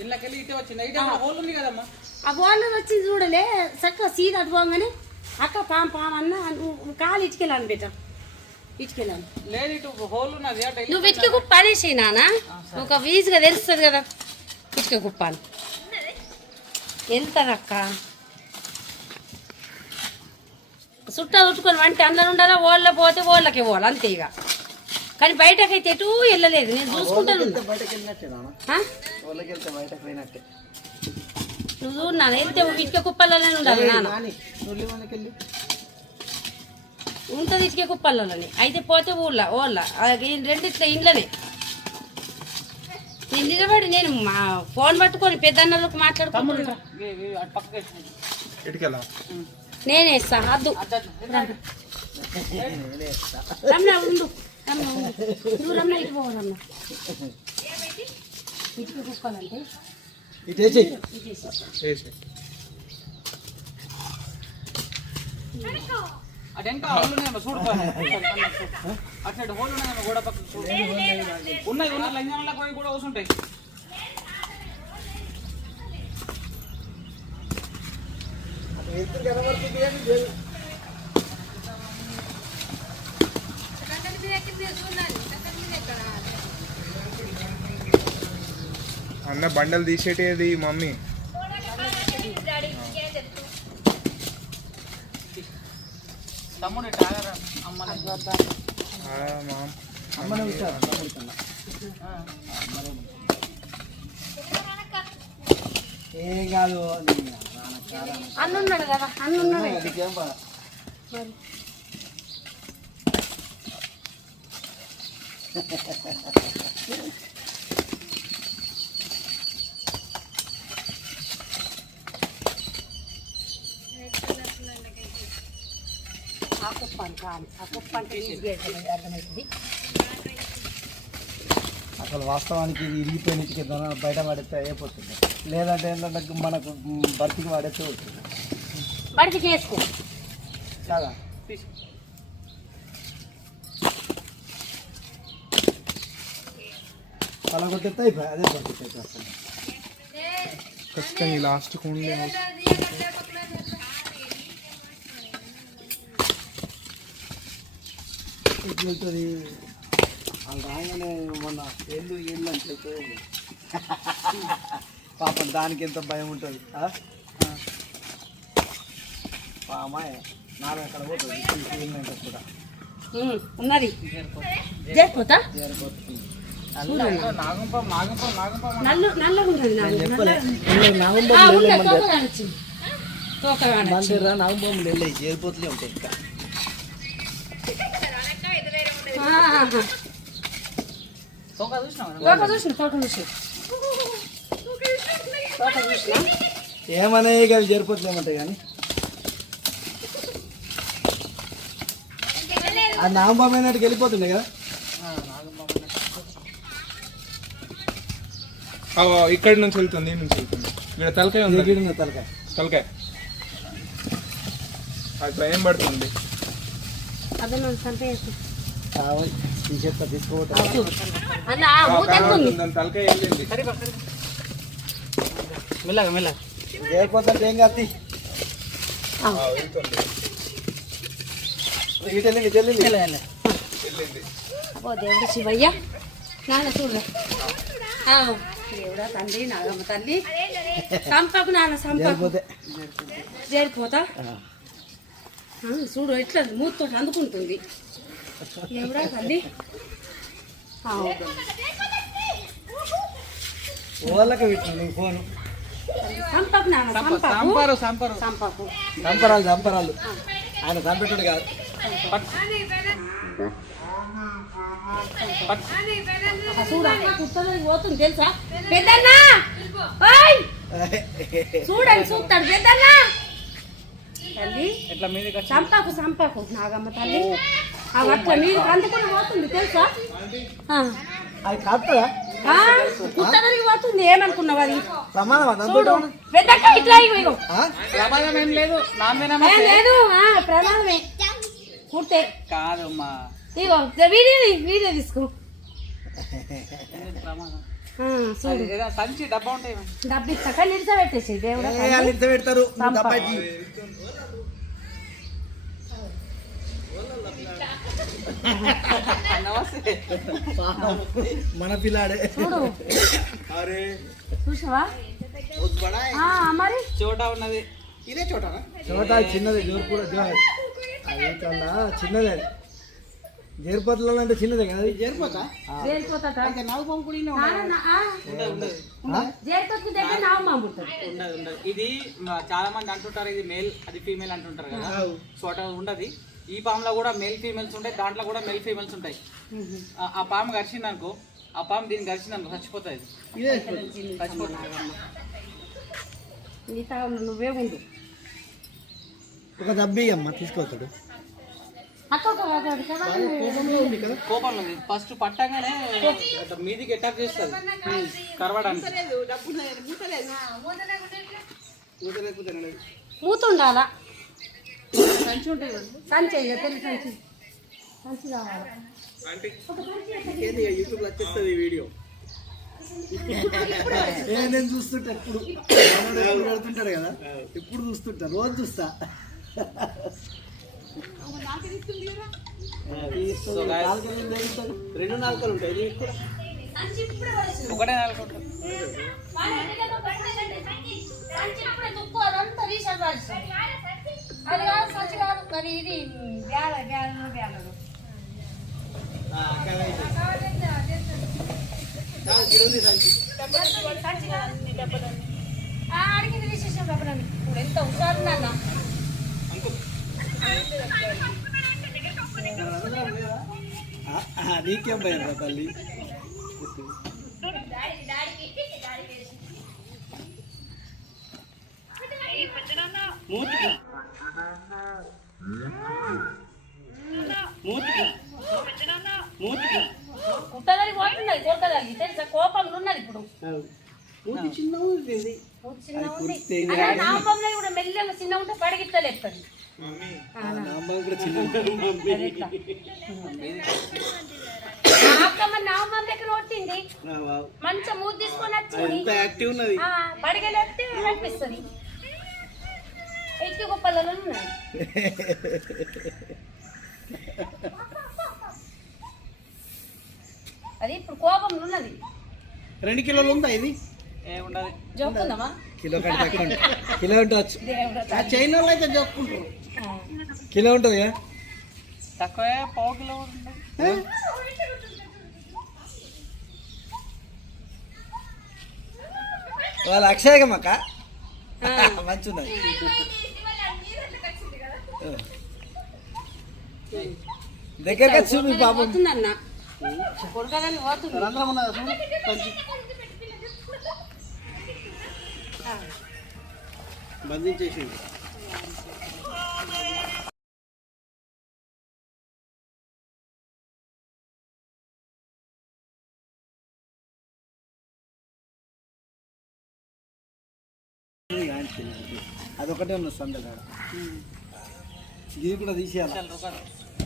ఇళ్ళకెళ్ళి ఇటే వచ్చింది. హోల్ ఉంది కదమ్మా, ఆ బోర్లు వచ్చి చూడలే చక్కగా సీదా అటు పోగానే అక్క పాము పాము అన్న కాలు ఇటుకెళ్ళాను బేట, ఇటుకెళ్ళాను. లేదు ఇటు హోల్ ఉన్నది. నువ్వు ఇటుక కుప్ప అనేసి నానా ఒక వీజుగా తెలుస్తుంది కదా, ఇటుక కుప్పాను వెళ్తుంది అక్క. చుట్టా చుట్టుకొని వంట అందరు ఉండాలా, ఓళ్ళ పోతే ఓళ్ళకే పోవాలి అంతే ఇక. కానీ బయటకైతే ఎటు వెళ్ళలేదు, నేను చూసుకుంటాను. నువ్వు చూడు వెళ్తే ఇటుక కుప్పలనే ఉండాలి నాన్న, ఉంటుంది ఇటుక కుప్పలని. అయితే పోతే ఊళ్ళో ఓళ్ళ రెండిట్ల ఇంట్లోనే నేను నిలబడి నేను మా ఫోన్ పట్టుకొని పెద్దన్నలకు మాట్లాడుకుంటున్నా. నేనే ఇస్తా అద్దు రమ్నా ఉండు, నువ్వు రమ్నా ఇటు పోవు రమ్నా. ఇటుక కుప్పాలంటే అటెంకా హోల్ ఉన్నాయమ్మా చూడు, అటు హోల్ ఉన్నాయమ్మా గోడ పక్కన ఉన్నాయి. లంజాలలో పోయి కూడా వస్తుంటాయి. అన్న బండలు తీసేటేది మమ్మీ. తమ్ముడు టాగర్ ఏం కాదు అన్నున్నాడు కదా, అన్నున్నాడు. అసలు వాస్తవానికి ఇది ఇరిగిపోయిన బయట పడితే అయిపోతుంది. లేదంటే ఏంటంటే మనకు బతికి పడితే అవుతుంది. బడికి వేసుకో కాదా అలా కొట్టేస్తే అయిపోయి అదే బతికి అసలు ఖచ్చితంగా లాస్ట్ ఉండే ఎట్లవుతుంది. వాళ్ళు రాగానే మొన్న ఎల్లు ఎల్లు అంటే పాపం దానికి ఎంత భయం ఉంటుంది. అమ్మాయి నాలుగు అక్కడ పోతుంది వెళ్ళినాక కూడా ఉన్నది జరిపోతా నల్లగా ఉంటుంది. నాగంబాబులు వెళ్ళి చేరిపోతూనే ఉంటాయి. ఇంకా ఏమనే అవి జరిపోతలేమంటాయి కానీ ఆ నాగంబాబు అయినట్టుకు వెళ్ళిపోతుండే కదా. ఇక్కడి నుంచి వెళ్తుంది, ఈ నుంచి వెళ్తుంది. ఇక్కడ తలకాయ ఉంది, తలకాయ తలకాయ అది భయం పడుతుంది. తీసేస్తా తీసుకోవటం తలకాయ వెళ్ళింది. మెల్లగా మెల్లగా చేరిపోతుంటే ఏం కాదు. దేవుడు శివయ్య నాన్న చూడ దేవుడా తండ్రి నాగమ్మ తల్లి సంపకు నాన్న సంపకు చేరిపోతా చూడు ఎట్లా మూతో అందుకుంటుంది. దేవుడా తల్లి వాళ్ళకి పెట్టింది ఫోను. సంపకు నాన్న సంపకు సంపకు సంపరాలు సంపరాలు ఆయన సంపెట్టుడు కాదు. చూడండి కుక్కలకి పోతుంది తెలుసా పెద్దన్నా, చూడండి చూస్తాడు పెద్దన్నా. తల్లి సంపకు సంపకు నాగమ్మ తల్లి అట్లా మీరు అందుకుని పోతుంది తెలుసా. అది కాపుతుందా కుక్కలకి పోతుంది. ఏమనుకున్నావు అది ప్రమాదం పెద్దక్క ఇట్లా ప్రమాదం ఏం లేదు, లేదు ప్రమాదమే. కుడితే కాదమ్మా ఇగో వీడియో తీసుకో ప్రమాదం. ఆ, చూడు ఏదో సంచి డబ్బా ఉంటాయి డబ్బు ఇస్తాక నిలిచబెట్టేసి దేవుడా వాళ్ళు ఇంత పెడతారు పంప. డబ్బాకి. నమస్తే. మన పిల్లాడే చూడు చూసావా మరి చోటా ఉన్నది చోట చిన్నది జోర్పూర్ అదే చాలా చిన్నదే జేర్పత్ల అంటే చిన్నదే కదా జేర్పత చేరిపోతాట చేరిపోతుంది దగ్గర నావు మాముడుతుంది ఉండదు ఉండదు. ఇది చాలా మంది అంటుంటారు ఇది మేల్ అది ఫీమేల్ అంటుంటారు కదా. చోట ఉండదు. ఈ పాములో కూడా మేల్ ఫీమేల్స్ ఉంటాయి, దాంట్లో కూడా మేల్ ఫీమేల్స్ ఉంటాయి. ఆ పాము గరిచింది అనుకో, ఆ పాము దీన్ని గరిచింది అనుకో చచ్చిపోతుంది. మిగతా నువ్వే ఉండు ఒక దబ్బి అమ్మ తీసుకోతాడు కోపంలో ఉంది. ఫస్ట్ పట్టగానే అట్లా మీదికి అటాక్ చేస్తుంది కరవడానికి. మూత ఉండాలా సంచి ఉంటుంది సంచి పెళ్లి సంచి సంచి కావాలి నేను చూస్తుంటా ఎప్పుడు పెడుతుంటాడు కదా ఎప్పుడు చూస్తుంటా రోజు చూస్తా రెండు నాలుకలు ఉంటాయి ఒకటే నాలుగు అది కాదు సంచి కాదు మరి ఇది బ్యాలరు అడిగింది విశేషం చెప్పడానికి ఇప్పుడు ఎంత హుషారు నాన్న నీకేం భయం రా తల్లి కుట్టగలి పోతున్నది కొట్టగలి తెలుసా కోపంలో ఉన్నది ఇప్పుడు చిన్న ఉంది నామంలో కూడా మెల్లగా చిన్న ఉంటే పడగిట్టలేస్తుంది అక్కమ్మ నామం దగ్గర కొట్టింది మంచిగా మూతి తీసుకొని వచ్చింది పడగలేస్తే కనిపిస్తుంది ఎక్కి గొప్పలలో ఉన్నది అది ఇప్పుడు కోపంలో ఉన్నది 2 కిలోలు ఉందా ఇది ఏముండదు. జోకుందామా కిలో కంటే తక్కువ కిలో ఉండవచ్చు దేవుడా చైనా వాళ్ళు అయితే జోక్కుంటారు కిలో ఉంటుంది కదా తక్కువే పావు కిలో ఉంటుంది. వాళ్ళు అక్షయకమ్మక్క మంచి ఉన్నది దగ్గరగా చూపి పాపం పోతుందన్న కొడుకదని పోతుంది బంధించేసింది అదొకటే ఉన్నది సందగా ఇది కూడా తీసేయాలి